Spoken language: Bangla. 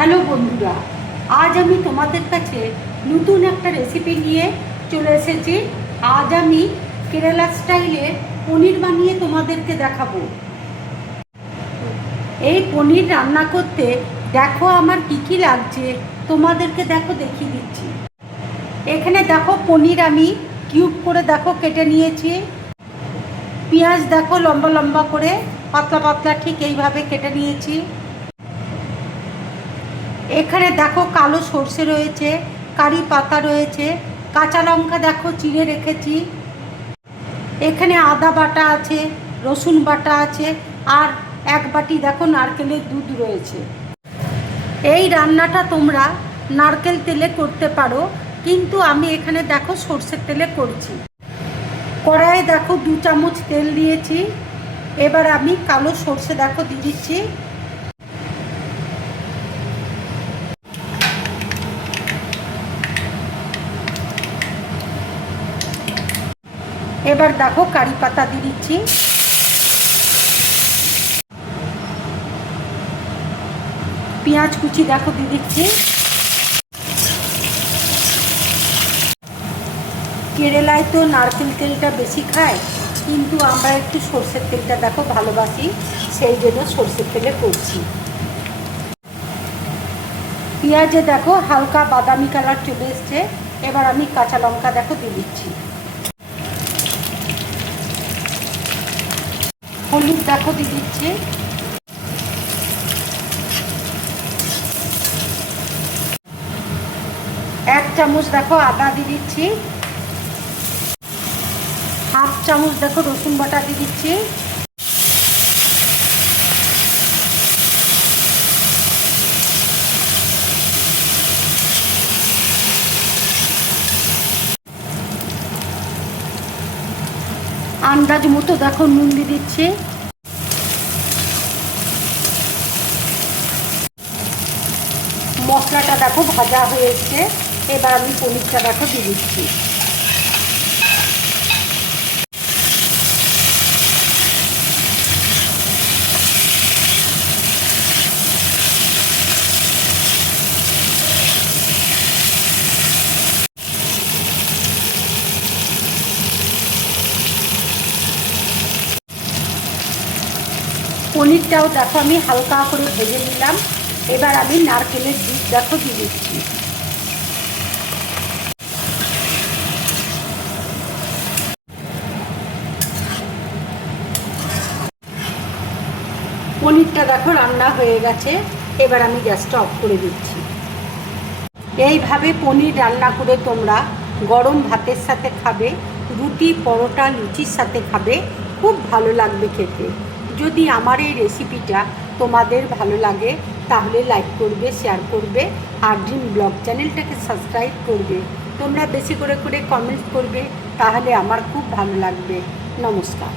হ্যালো বন্ধুরা, আজ আমি তোমাদের কাছে নতুন একটা রেসিপি নিয়ে চলে এসেছি। আজ আমি কেরালা স্টাইলে পনির বানিয়ে তোমাদেরকে দেখাবো। এই পনির রান্না করতে দেখো আমার কী কী লাগছে, তোমাদেরকে দেখো দেখিয়ে দিচ্ছি। এখানে দেখো পনির আমি কিউব করে দেখো কেটে নিয়েছি। পেঁয়াজ দেখো লম্বা লম্বা করে পাতলা পাতলা ঠিক এইভাবে কেটে নিয়েছি। এখানে দেখো কালো সর্ষে রয়েছে, কারি পাতা রয়েছে, কাঁচা লঙ্কা দেখো চিড়ে রেখেছি। এখানে আদা বাটা আছে, রসুন বাটা আছে, আর এক বাটি দেখো নারকেলের দুধ রয়েছে। এই রান্নাটা তোমরা নারকেল তেলে করতে পারো, কিন্তু আমি এখানে দেখো সর্ষের তেলে করছি। কড়াইয়ে দেখো 2 চামচ তেল দিয়েছি। এবার আমি কালো সর্ষে দেখো দিয়ে দিচ্ছি। এবার দেখো কারি পাতা দিয়ে দিচ্ছি। পেঁয়াজ কুচি দেখো দিয়ে দিচ্ছি। কেরালায় তো নারকেল তেলটা বেশি খায়, কিন্তু আমরা একটু সর্ষের তেলটা দেখো ভালোবাসি, সেই জন্য সর্ষের তেলে করছি। পেঁয়াজে দেখো হালকা বাদামি কালার চলে এসছে। এবার আমি কাঁচা লঙ্কা দেখো দিয়ে দিচ্ছি। হলুদ দেখো দিয়ে দিচ্ছি। এক চামচ দেখো আদা দিয়ে দিচ্ছি। হাফ চামচ দেখো রসুন বাটা দিয়ে দিচ্ছি। আন্দাজ মতো দেখো নুন দিয়ে দিচ্ছি। মশলাটা দেখো ভাজা হয়েছে। এবার আমি পনিরটা দেখো দিয়ে দিচ্ছি। পনিরটাও দেখো আমি হালকা করে ভেজে নিলাম। এবার আমি নারকেলের দুধ দেখো দিয়ে দিচ্ছি। পনিরটা দেখো রান্না হয়ে গেছে। এবার আমি গ্যাসটা অফ করে দিচ্ছি। এইভাবে পনির রান্না করে তোমরা গরম ভাতের সাথে খাবে, রুটি পরোটা লুচির সাথে খাবে, খুব ভালো লাগবে খেতে। যদি আমার এই রেসিপিটা তোমাদের ভালো লাগে তাহলে লাইক করবে, শেয়ার করবে, আর ড্রিম ব্লগ চ্যানেলটাকে সাবস্ক্রাইব করবে। তোমরা বেশি করে কমেন্টস করবে, তাহলে আমার খুব ভালো লাগবে। নমস্কার।